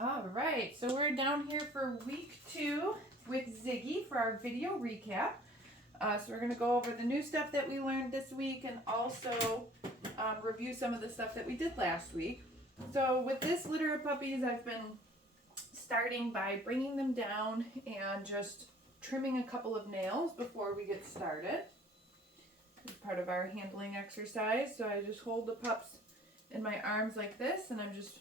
All right, so we're down here for week 2 with Ziggy for our video recap. So we're going to go over the new stuff that we learned this week and also review some of the stuff that we did last week. So with this litter of puppies, I've been starting by bringing them down and just trimming a couple of nails before we get started. It's part of our handling exercise. So I just hold the pups in my arms like this, and I'm just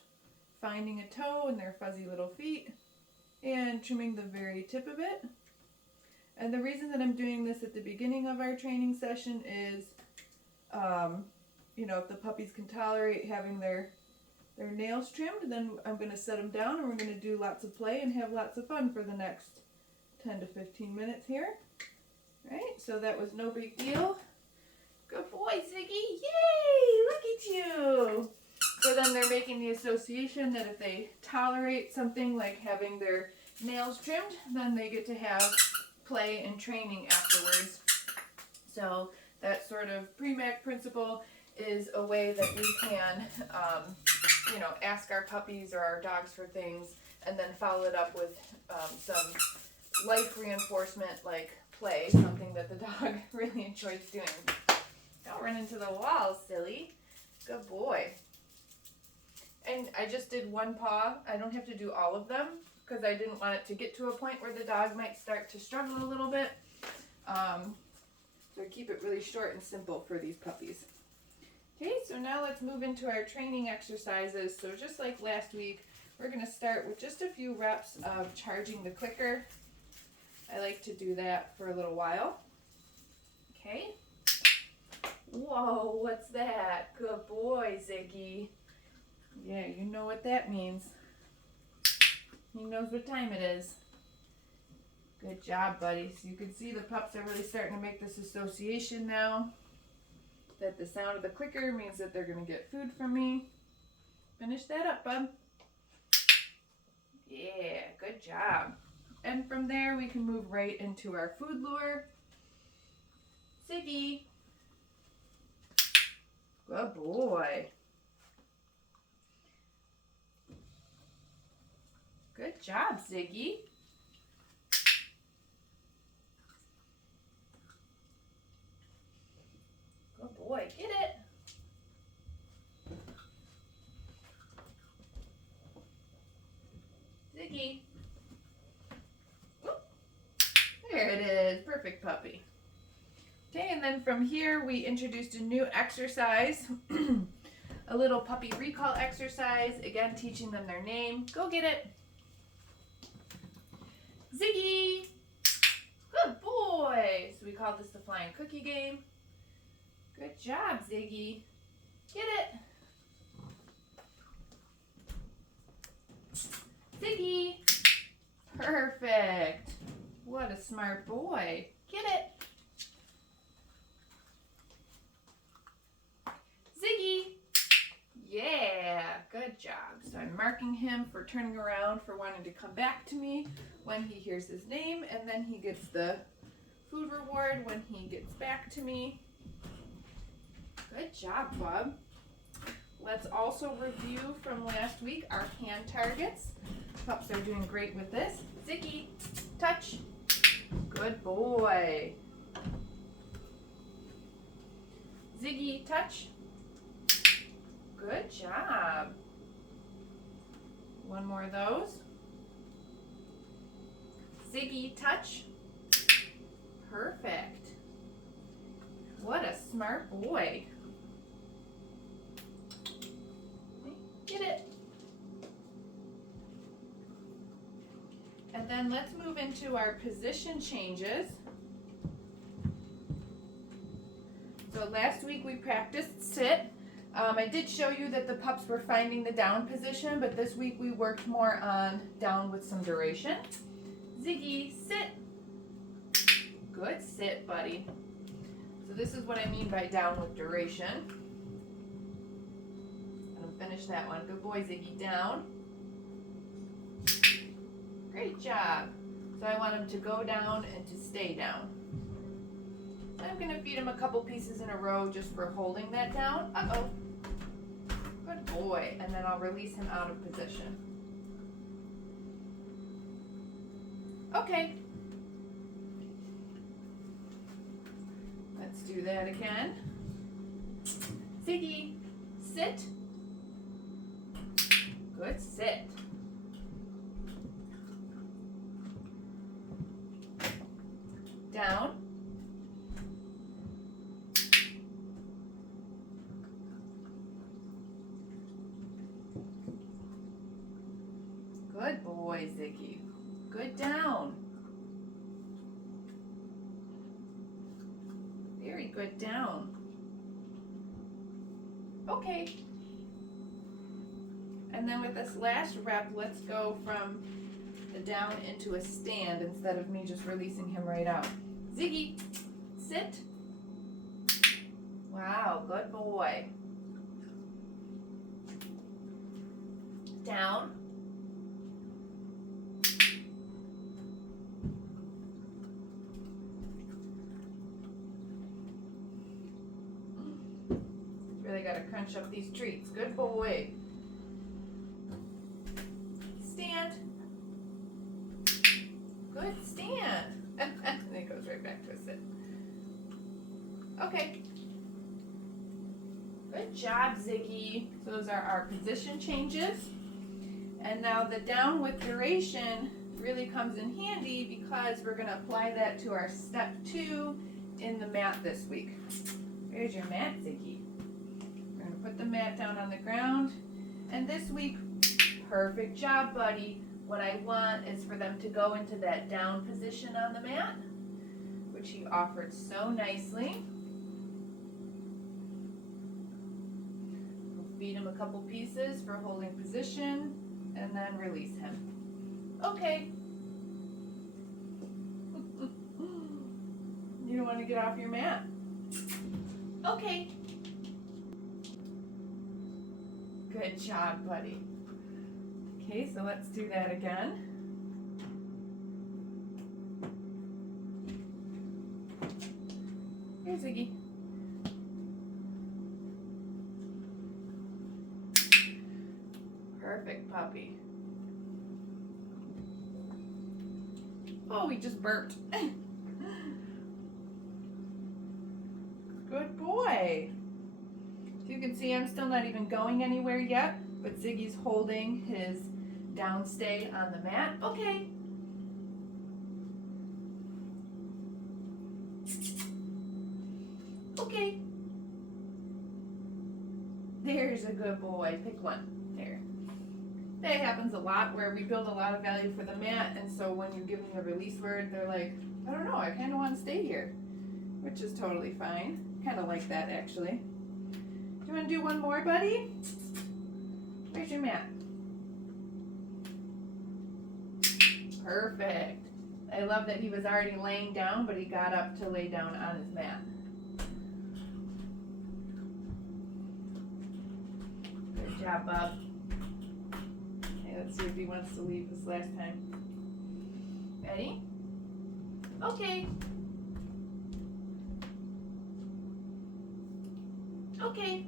finding a toe in their fuzzy little feet and trimming the very tip of it. And the reason that I'm doing this at the beginning of our training session is, if the puppies can tolerate having their nails trimmed, then I'm going to set them down and we're going to do lots of play and have lots of fun for the next 10 to 15 minutes here. Right, so that was no big deal. Good boy, Ziggy. Yay! Look at you. So then they're making the association that if they tolerate something like having their nails trimmed, then they get to have play and training afterwards. So that sort of pre-MAC principle is a way that we can, ask our puppies or our dogs for things and then follow it up with some life reinforcement like play, something that the dog really enjoys doing. Don't run into the wall, silly. Good boy. And I just did one paw. I don't have to do all of them because I didn't want it to get to a point where the dog might start to struggle a little bit. So I keep it really short and simple for these puppies. Okay, so now let's move into our training exercises. So just like last week, we're going to start with just a few reps of charging the clicker. I like to do that for a little while. Okay. Whoa, what's that? Good boy, Ziggy. Yeah, you know what that means. He knows what time it is. Good job, buddy. So you can see the pups are really starting to make this association now that the sound of the clicker means that they're going to get food from me. Finish that up, bub. Yeah, good job. And from there, we can move right into our food lure. Ziggy. Good boy. Good job, Ziggy. Good boy. Get it. Ziggy. Whoop. There it is. Perfect puppy. Okay, and then from here we introduced a new exercise. A little puppy recall exercise. Again, teaching them their name. Go get it. Ziggy! Good boy! So we call this the flying cookie game. Good job, Ziggy. Get it. Ziggy! Perfect. What a smart boy. Get it. Ziggy! Yeah, good job. So I'm marking him for turning around, for wanting to come back to me when he hears his name, and then he gets the food reward when he gets back to me. Good job, bub. Let's also review from last week our hand targets. Pups are doing great with this. Ziggy, touch. Good boy. Ziggy, touch. Good job. One more of those. Ziggy, touch. Perfect. What a smart boy. Get it. And then let's move into our position changes. So last week we practiced sit. I did show you that the pups were finding the down position, but this week we worked more on down with some duration. Ziggy, sit. Good sit, buddy. So this is what I mean by down with duration. I'm gonna finish that one. Good boy, Ziggy, down. Great job. So I want him to go down and to stay down. I'm gonna feed him a couple pieces in a row just for holding that down. Uh-oh. Good boy. And then I'll release him out of position. Okay. Let's do that again. Ziggy, sit. Good sit. Down. Good boy, Ziggy. Good down. Very good down. Okay. And then with this last rep, let's go from the down into a stand instead of me just releasing him right out. Ziggy, sit. Wow, good boy. Down. Really got to crunch up these treats. Good boy. Stand. Good stand. And it goes right back to a sit. Okay. Good job, Ziggy. Those are our position changes. And now the down with duration really comes in handy because we're going to apply that to our step 2 in the mat this week. There's your mat, Ziggy. We're going to put the mat down on the ground. And this week, perfect job, buddy. What I want is for them to go into that down position on the mat, which he offered so nicely. We'll feed him a couple pieces for holding position and then release him. Okay. You don't want to get off your mat? Okay. Good job, buddy. Okay, so let's do that again. Here, Ziggy. Perfect, puppy. Oh, he just burped. Good boy. So you can see I'm still not even going anywhere yet, but Ziggy's holding his down stay on the mat. Okay. Okay. There's a good boy. Pick one. There. That happens a lot where we build a lot of value for the mat, and so when you give them the release word, they're like, I don't know, I kind of want to stay here, which is totally fine. Kind of like that, actually. Do you want to do one more, buddy? Where's your mat? Perfect. I love that he was already laying down, but he got up to lay down on his mat. Good job, Bob. Okay, let's see if he wants to leave this last time. Ready? Okay. Okay.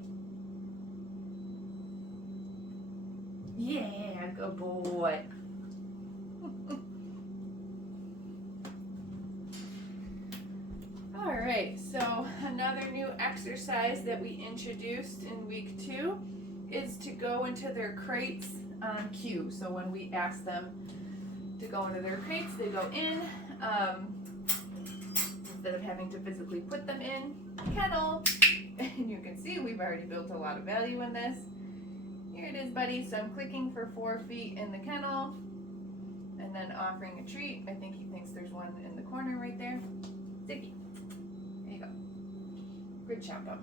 Yeah, good boy. All right, so another new exercise that we introduced in week 2 is to go into their crates on cue. So when we ask them to go into their crates, they go in. Instead of having to physically put them in the kennel. And you can see we've already built a lot of value in this. Here it is, buddy. So I'm clicking for 4 feet in the kennel and then offering a treat. I think he thinks there's one in the corner right there. Ziggy. There you go. Good job, Bob.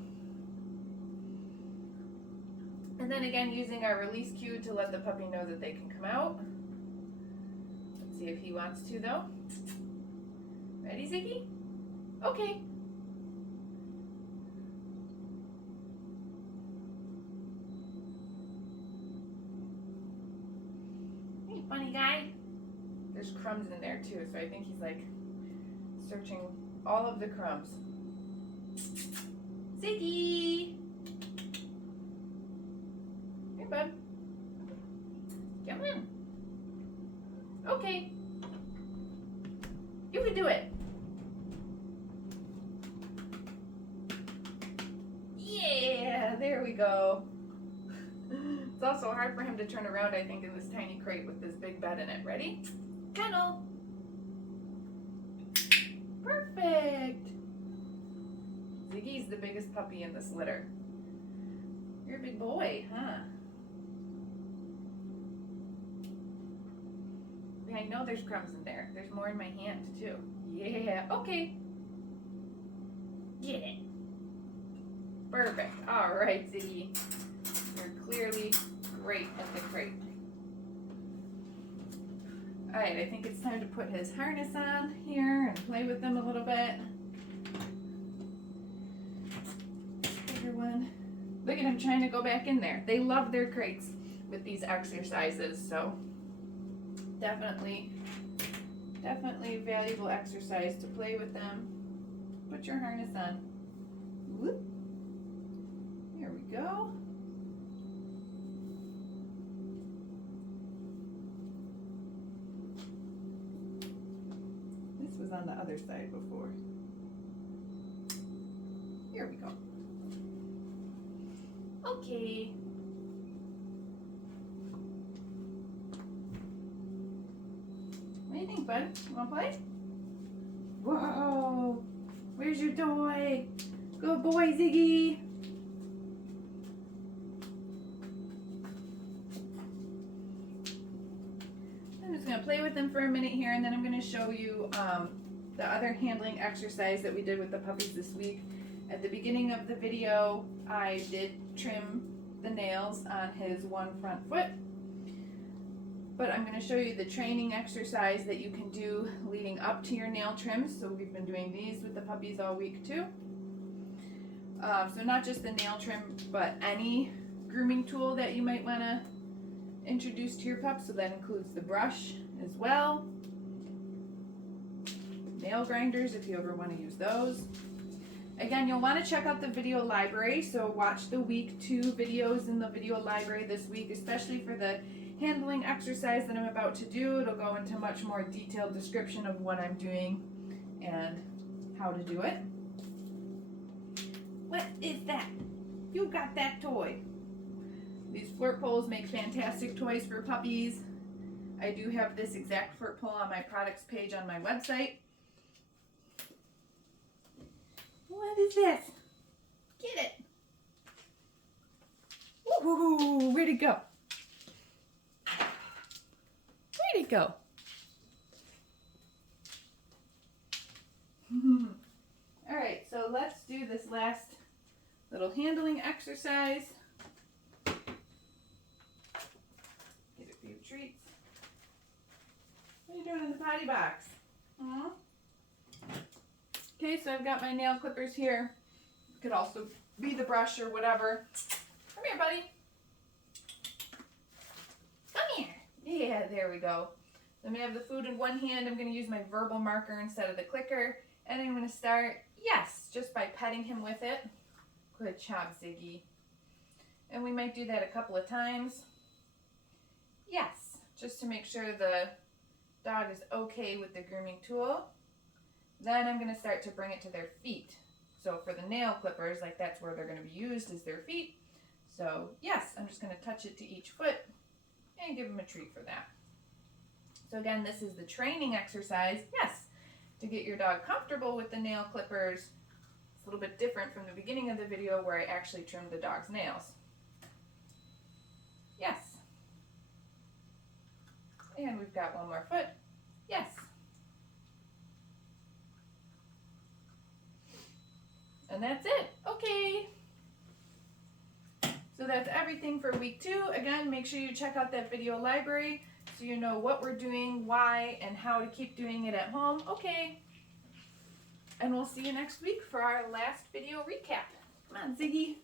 And then again, using our release cue to let the puppy know that they can come out. Let's see if he wants to, though. Ready, Ziggy? Okay. Hey, funny guy. There's crumbs in there too, so I think he's like searching all of the crumbs. Ziggy! Hey, bud. Come on. Okay. You can do it. Yeah, there we go. It's also hard for him to turn around, I think, in this tiny crate with this big bed in it. Ready? Kennel. Perfect. Ziggy's the biggest puppy in this litter. You're a big boy, huh? Yeah, I know there's crumbs in there. There's more in my hand, too. Yeah, okay. Get it. Perfect. All right, Ziggy. You're clearly great at the crate. All right, I think it's time to put his harness on here and play with them a little bit. Bigger one. Look at him trying to go back in there. They love their crates with these exercises, so definitely valuable exercise to play with them. Put your harness on. Whoop. There we go. This was on the other side before. Here we go. Okay. What do you think, bud? You wanna play? Whoa! Where's your toy? Good boy, Ziggy! I'm just gonna play with them for a minute here, and then I'm gonna show you the other handling exercise that we did with the puppies this week. At the beginning of the video, I did trim the nails on his one front foot. But I'm going to show you the training exercise that you can do leading up to your nail trims. So we've been doing these with the puppies all week too. So not just the nail trim, but any grooming tool that you might want to introduce to your pup. So that includes the brush as well. Nail grinders if you ever want to use those. Again, you'll want to check out the video library. So watch the week 2 videos in the video library this week, especially for the handling exercise that I'm about to do. It'll go into much more detailed description of what I'm doing and how to do it. What is that? You got that toy. These flirt poles make fantastic toys for puppies. I do have this exact flirt pole on my products page on my website. What is this? Get it. Woohoo! Where'd it go? Where'd it go? All right, so let's do this last little handling exercise. Get a few treats. What are you doing in the potty box? Huh? Okay, so I've got my nail clippers here. Could also be the brush or whatever. Come here, buddy. Come here. Yeah, there we go. I'm going to have the food in one hand. I'm going to use my verbal marker instead of the clicker. And I'm going to start, yes, just by petting him with it. Good job, Ziggy. And we might do that a couple of times. Yes, just to make sure the dog is okay with the grooming tool. Then I'm going to start to bring it to their feet. So for the nail clippers, like that's where they're going to be used, is their feet. So yes, I'm just going to touch it to each foot and give them a treat for that. So again, this is the training exercise, yes, to get your dog comfortable with the nail clippers. It's a little bit different from the beginning of the video where I actually trimmed the dog's nails. Yes. And we've got one more foot. Yes. And that's it. Okay. So that's everything for week 2. Again, make sure you check out that video library so you know what we're doing, why, and how to keep doing it at home. Okay. And we'll see you next week for our last video recap. Come on, Ziggy.